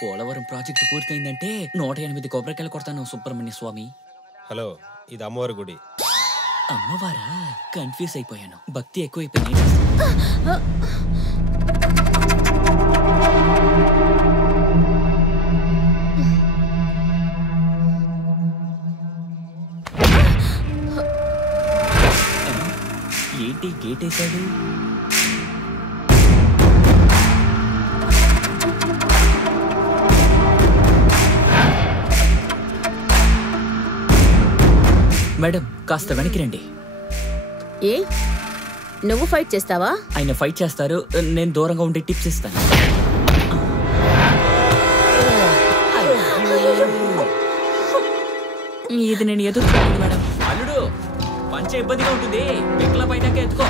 Polavaram project పూర్తయిందంటే 108 కొబ్బరికాయలు కొడతాను సుబ్రహ్మణ్య స్వామి. Hello, ఇది అమ్మవారి గుడి. అమ్మవారా? కన్ఫ్యూజ్ అయిపోయాను. భక్తి ఎక్కువైపోయింది. ఏంటి గేట్ వేసాడు? మేడం కాస్త వెనక్కి రండి. ఏ నువ్వు ఫైట్ చేస్తావా? ఆయన ఫైట్ చేస్తారు, నేను దూరంగా ఉండి టిప్స్ ఇస్తాను. ఇది నేను ఎదుర్కోవాలి మేడం. అల్లుడు పంచ ఇబ్బందిగా ఉంటుంది, పిక్కల పైన ఎత్తుకో.